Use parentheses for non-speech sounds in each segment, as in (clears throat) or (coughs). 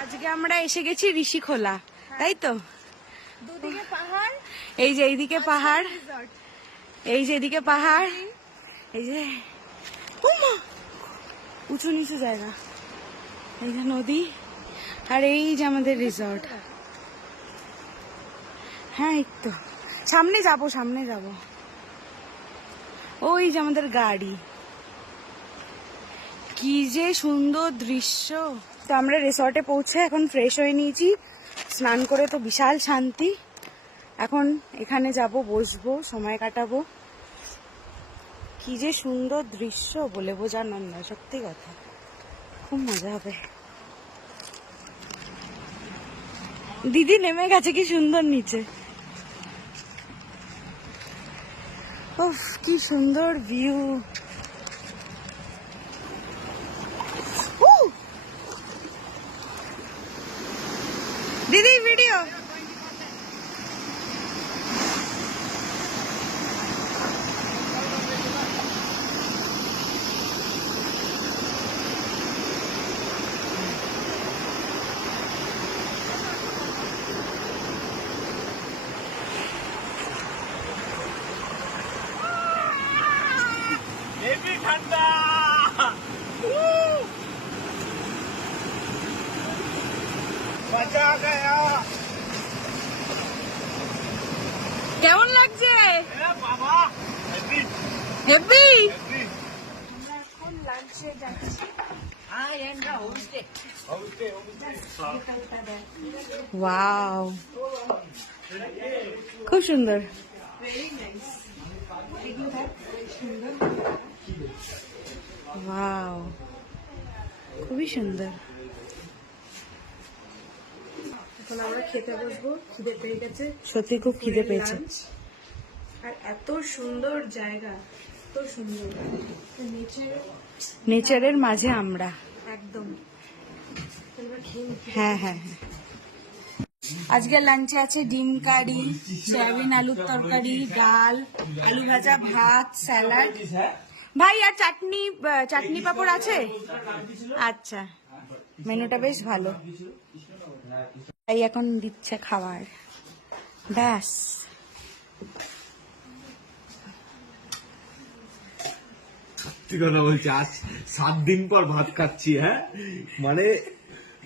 আজকে আমরা এসে গেছি ঋষিখোলা তাই তো? দুদিকে পাহাড় এই যে এইদিকে পাহাড়। এই যে এদিকে পাহাড়। এই। যে উমা! উঁচু নিচু জায়গা। এই যে নদী আর এই যে আমাদের রিসর্ট হ্যাঁ এই তো। সামনে যাব সামনে যাব। ওই যে আমাদের গাড়ি। কি যে সুন্দর দৃশ্য। তো আমরা রিসর্টে পৌঁছে এখন ফ্রেশ হয়ে নিয়েছি। স্নান করে তো বিশাল শান্তি। এখন এখানে যাব, বসবো, সময় কাটাবো। কি যে সুন্দর দৃশ্য বলে বোঝানোর নয়, সত্যি কথা। খুব মজা হবে। দিদি নেমে গেছে কি সুন্দর নিচে। উফ, কি সুন্দর ভিউ দিদি ভিডিও হেভি ঠান্ডা মজা গয়া কেমন লাগছে? হেভি এখন লাঞ্চে যাচ্ছি। ওয়াও খুব সুন্দর। ওয়াও খুবই সুন্দর। এখন আমরা খেতে বসবো খিদে পেয়ে গেছে। সত্যি খুব খিদে পেয়েছে। আর এত সুন্দর জায়গা এত সুন্দর। নেচারের মাঝে আমরা। একদম। হ্যাঁ হ্যাঁ হ্যাঁ। আজকে লাঞ্চে আছে ডিম কারি সয়াবিন আলুর তরকারি ডাল আলু ভাজা ভাত স্যালাড। ভাই আর চাটনি চাটনি পাপড় আছে? আচ্ছা মেনুটা বেশ ভালো। তাই এখন দিচ্ছে খাবার। ব্যাস। সত্যি কথা বলছি আজ সাত দিন পর ভাত খাচ্ছি হ্যাঁ? মানে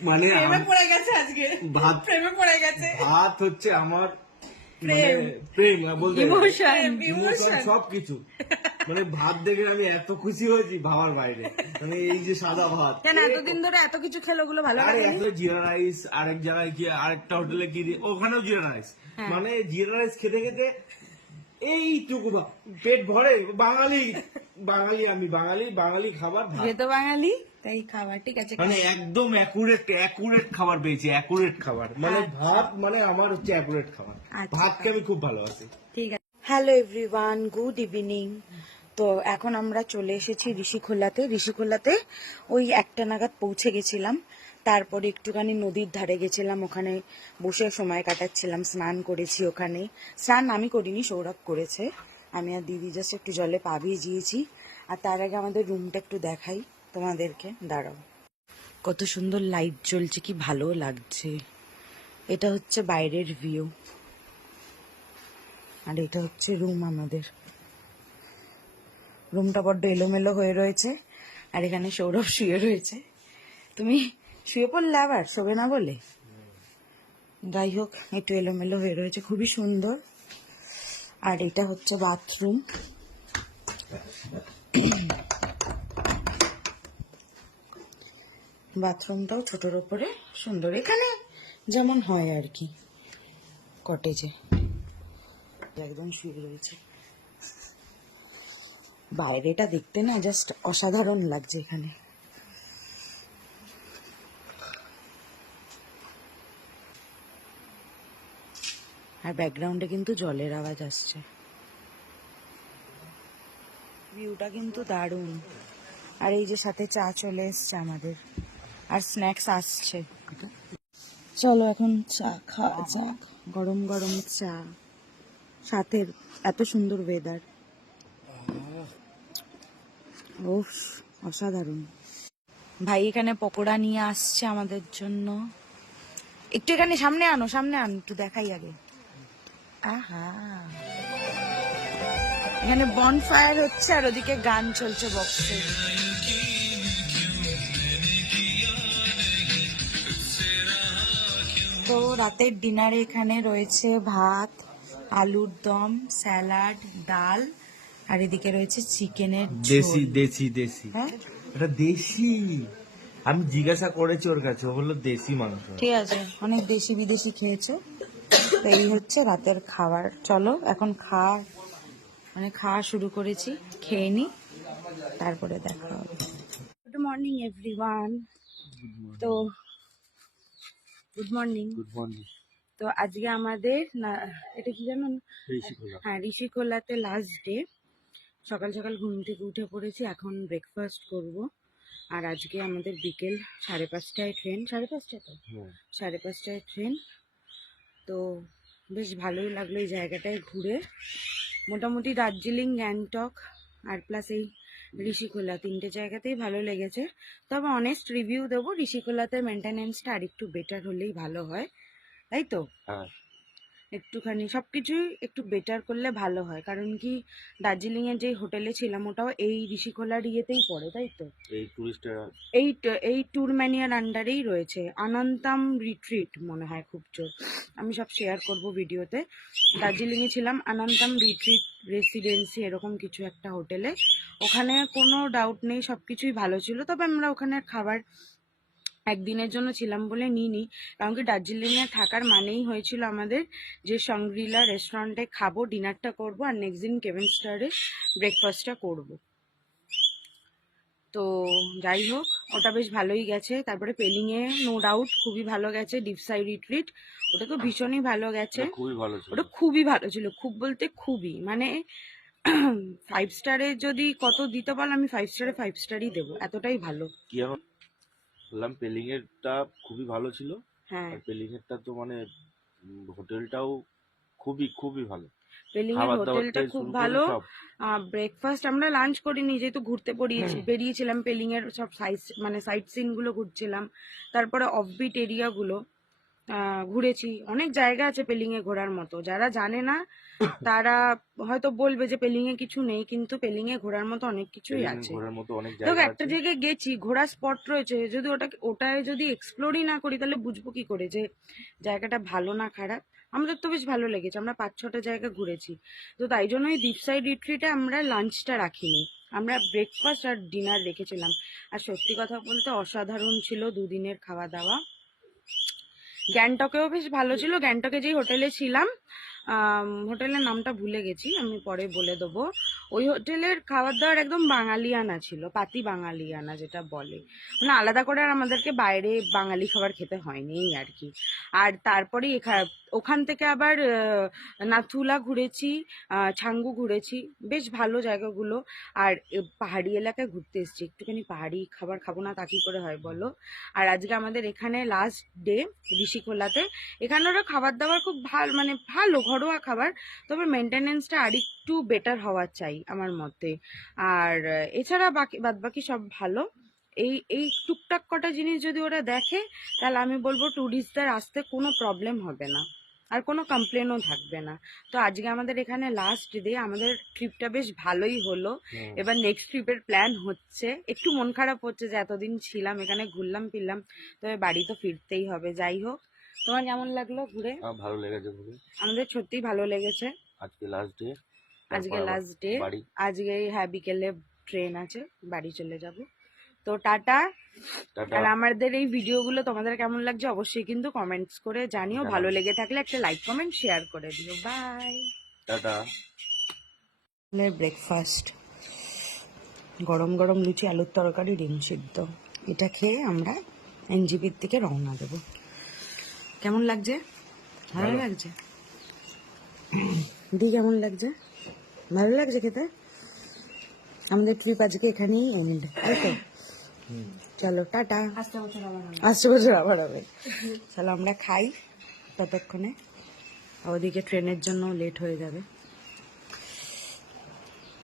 মানে পড়ে গেছে আজকে। ভাত প্রেমে পড়ে গেছে। ভাত হচ্ছে আমার মানে প্রেম। বলতে ইমোশন ইমোশন সবকিছু। মানে ভাত দেখে আমি এত খুশি হয়েছি ভাবার বাইরে। মানে এই যে সাদা ভাত। কেন এতদিন ধরে এত কিছু খেলে ওগুলো ভালো আরে এত জিরা রাইস আরেক জায়গায় কি আরেকটা হোটেলে কি ওখানেও জিরা রাইস। হ্যাঁ। মানে জিরা রাইস খেতে খেতে এইটুকু পেট ভরে বাঙালি। বাঙালি আমি বাঙালি বাঙালি খাবার ভাত। তো বাঙালি তাই খাবার। ঠিক আছে মানে একদম অ্যাকুরেট অ্যাকুরেট খাবার পেয়েছি অ্যাকুরেট খাবার। মানে ভাত মানে আমার হচ্ছে অ্যাকুরেট খাবার। আচ্ছা। ভাতকে আমি খুব ভালোবাসি। ঠিক আছে। Hello everyone, good evening. তো এখন আমরা চলে এসেছি ঋষিখোলাতে। ঋষিখোলাতে ওই একটা নাগাদ পৌঁছে গেছিলাম। তারপরে একটুখানি নদীর ধারে গেছিলাম। ওখানে বসে সময় কাটাচ্ছিলাম, স্নান করেছি ওখানে। স্নান আমি করিনি, সৌরভ করেছে। আমি আর দিদি জাস্ট একটু জলে পা ভিজিয়েছি। আর তার আগে আমাদের রুমটা একটু দেখাই তোমাদেরকে। দাঁড়াও। কত সুন্দর লাইট জ্বলছে, কি ভালো লাগছে। এটা হচ্ছে বাইরের ভিউ আর এটা হচ্ছে রুম আমাদের। রুমটা বড্ড এলোমেলো হয়ে রয়েছে, আর এখানে সৌরভ শুয়ে রয়েছে। তুমি শুয়ে পড়লে আবার? শোবে না বলে? যাই হোক, একটু এলোমেলো হয়ে রয়েছে, খুবই সুন্দর। আর এটা হচ্ছে বাথরুম। বাথরুমটাও ছোটোর ওপরে, সুন্দর। এখানে যেমন হয় আর কি, কটেজে। একদম শুয়ে রয়েছে। বাইরেটা দেখতে না জাস্ট অসাধারণ লাগছে এখানে। আর ব্যাকগ্রাউন্ডে কিন্তু জলের আওয়াজ আসছে। ভিউটা কিন্তু দারুণ। আর এই যে সাথে চা চলে এসছে আমাদের। আর স্ন্যাক্স আসছে। চলো এখন চা খাওয়া যাক। গরম গরম চা। সাথে এত সুন্দর ওয়েদার ওফ অসাধারণ। ভাই এখানে পকোড়া নিয়ে আসছে আমাদের জন্য। একটু এখানে সামনে আনো সামনে আনো, একটু দেখাই আগে। আহা। এখানে বন ফায়ার হচ্ছে আর ওদিকে গান চলছে বক্সে তো রাতের ডিনারে এখানে রয়েছে ভাত। আলুর দম স্যালাড ডাল আর এদিকে রয়েছে চিকেনের দেশি দেশি দেশি। হ্যাঁ? এটা দেশি। আমি জিজ্ঞাসা করেছি ওর কাছে ও বলল দেশি মাংস। ঠিক আছে অনেক দেশি বিদেশি খেয়েছো। তো এই হচ্ছে রাতের খাবার। চলো এখন খাওয়া মানে খাওয়া শুরু করেছি খেয়ে নি তারপরে দেখা হবে। গুড মর্নিং এভরিওয়ান তো গুড মর্নিং গুড মর্নিং তো আজকে আমাদের না এটা কি জানো? হ্যাঁ ঋষিকোলাতে লাস্ট ডে সকাল সকাল ঘুম থেকে উঠে পড়েছি এখন ব্রেকফাস্ট করব। আর আজকে আমাদের বিকেল সাড়ে পাঁচটায় ট্রেন সাড়ে পাঁচটায় তো? সাড়ে পাঁচটায় ট্রেন তো বেশ ভালোই লাগল এই জায়গাটায় ঘুরে। মোটামুটি দার্জিলিং গ্যাংটক আর প্লাস এই ঋষিকোলা তিনটে জায়গাতেই ভালো লেগেছে। তবে অনেস্ট রিভিউ দেবো ঋষিখোলাতে মেনটেনেন্সটা আর একটু বেটার হলেই ভালো হয়। তাই তো? হ্যাঁ। একটুখানি সবকিছুই একটু বেটার করলে ভালো হয়। কারণ কি দার্জিলিং এর যে হোটেলে ছিলাম ওটাও এই ঋষিখোলার ইয়েতেই পড়ে তাই তো? এই টুরিস্ট এই এই ট্যুর ম্যানিয়ার আন্ডারেই রয়েছে। অনন্তম রিট্রিট মনে হয় খুব জোর। আমি সব শেয়ার করব ভিডিওতে। দার্জিলিংয়ে ছিলাম অনন্তম রিট্রিট রেসিডেন্সি এরকম কিছু একটা হোটেলে ওখানে কোনো ডাউট নেই সব কিছুই ভালো ছিল। তবে আমরা ওখানে খাবার একদিনের জন্য ছিলাম বলে নিইনি। কারণ কি দার্জিলিংয়ে থাকার মানেই হয়েছিল আমাদের যে সংগ্রিলা রেস্টুরেন্টে খাব ডিনারটা করব আর নেক্সট দিন কেভেন স্টারে ব্রেকফাস্টটা করব। তো যাই হোক ওটা বেশ ভালোই গেছে। তারপরে পেলিংয়ে নো ডাউট খুবই ভালো গেছে ডিপসাই রিট্রিট ওটা তো ভীষণই ভালো গেছে। খুবই ভালো ছিল। ওটা খুবই ভালো ছিল খুব বলতে খুবই। মানে (clears throat) ফাইভ স্টারে যদি কত দিতে বল আমি ফাইভ স্টারে ফাইভ স্টারই দেবো এতটাই ভালো। বললাম পেলিং এরটা খুবই ভালো ছিল। হ্যাঁ। আর পেলিং এরটা তো মানে হোটেলটাও খুবই খুবই ভালো। পেলিং এর হোটেলটা খুব ভালো। ব্রেকফাস্ট আমরা লাঞ্চ করিনি যেহেতু ঘুরতে পড়িয়েছি বেরিয়েছিলাম পেলিং এর সব সাইট মানে সাইট সিনগুলো ঘুরছিলাম। তারপরে অফবিট এরিয়া গুলো। ঘুরেছি। অনেক জায়গা আছে পেলিং এ ঘোরার মতো। যারা জানে না (coughs) তারা হয়তো বলবে যে পেলিং এ কিছু নেই কিন্তু পেলিং এ ঘোরার মতো অনেক কিছুই আছে। দেখো একটা জায়গায় গেছি ঘোরার স্পট রয়েছে। যদি ওটা ওটায় যদি এক্সপ্লোরই না করি তাহলে বুঝব কি করে যে জায়গাটা ভালো না খারাপ? আমাদের তো বেশ ভালো লেগেছে। আমরা পাঁচ ছটা জায়গা ঘুরেছি। তো তাই জন্য জন্যই দ্বীপসাইড রিট্রিটে আমরা লাঞ্চটা রাখিনি। আমরা ব্রেকফাস্ট আর ডিনার রেখেছিলাম। আর সত্যি কথা বলতে অসাধারণ ছিল দুদিনের খাওয়া দাওয়া গ্যাংটকেও বেশ ভালো ছিল। গ্যাংটকে যেই হোটেলে ছিলাম হোটেলের নামটা ভুলে গেছি, আমি পরে বলে দেবো। ওই হোটেলের খাবার দাবার একদম বাঙালিয়ানা ছিল, পাতি বাঙালিয়ানা যেটা বলে। মানে আলাদা করে আর আমাদেরকে বাইরে বাঙালি খাবার খেতে হয়নি আর কি। আর তারপরে ওখান থেকে আবার নাথুলা ঘুরেছি ছাঙ্গু ঘুরেছি, বেশ ভালো জায়গাগুলো। আর পাহাড়ি এলাকায় ঘুরতে এসেছি, একটুখানি পাহাড়ি খাবার খাব না তা করে হয় বলো? আর আজকে আমাদের এখানে লাস্ট ডে ঋষিখোলাতে এখানেরও খাবার দাবার খুব ভালো মানে ভালো ঘরোয়া খাবার তবে মেনটেনেন্সটা আরেকটু বেটার হওয়া চাই আমার মতে। আর এছাড়া বাকি বাদ বাকি সব ভালো। এই এই টুকটাক কটা জিনিস যদি ওরা দেখে তাহলে আমি বলব ট্যুরিস্টদের আসতে কোনো প্রবলেম হবে না। আর কোনো কমপ্লেনও থাকবে না। তো আজকে আমাদের এখানে লাস্ট ডে আমাদের ট্রিপটা বেশ ভালোই হলো। এবার নেক্সট ট্রিপের প্ল্যান হচ্ছে। একটু মন খারাপ হচ্ছে যে এতদিন ছিলাম এখানে ঘুরলাম ফিরলাম তবে বাড়ি তো ফিরতেই হবে। যাই হোক তোমার কেমন লাগল ঘুরে? ভালো লেগেছে খুবই আমাদের সত্যি ভালো লেগেছে। আজকে লাস্ট ডে আজকে লাস্ট ডে আজকে হ্যাঁ বিকেলে ট্রেন আছে বাড়ি চলে যাব। তো টাটা। টাটা। আর আমাদের এই ভিডিওগুলো তোমাদের কেমন লাগছে অবশ্যই কিন্তু কমেন্টস করে জানিও। ভালো লেগে থাকলে একটা লাইক কমেন্ট শেয়ার করে দিও। By tata. ব্রেকফাস্ট গরম গরম লুচি আলুর তরকারি ডিম সিদ্ধ। এটা খেয়ে আমরা এনজিপির থেকে রওনা দেব। কেমন লাগছে? ভালো। লাগছে? দি কেমন লাগছে? ভালো লাগছে খেতে? আমাদের ট্রিপ আজকে এখানেই এন্ড তাই তো? চলো টাটা। আসতে বছর আবার হবে। আসছে বছর আবার হবে। চলো আমরা খাই ততক্ষণে। ওদিকে ট্রেনের জন্য লেট হয়ে যাবে।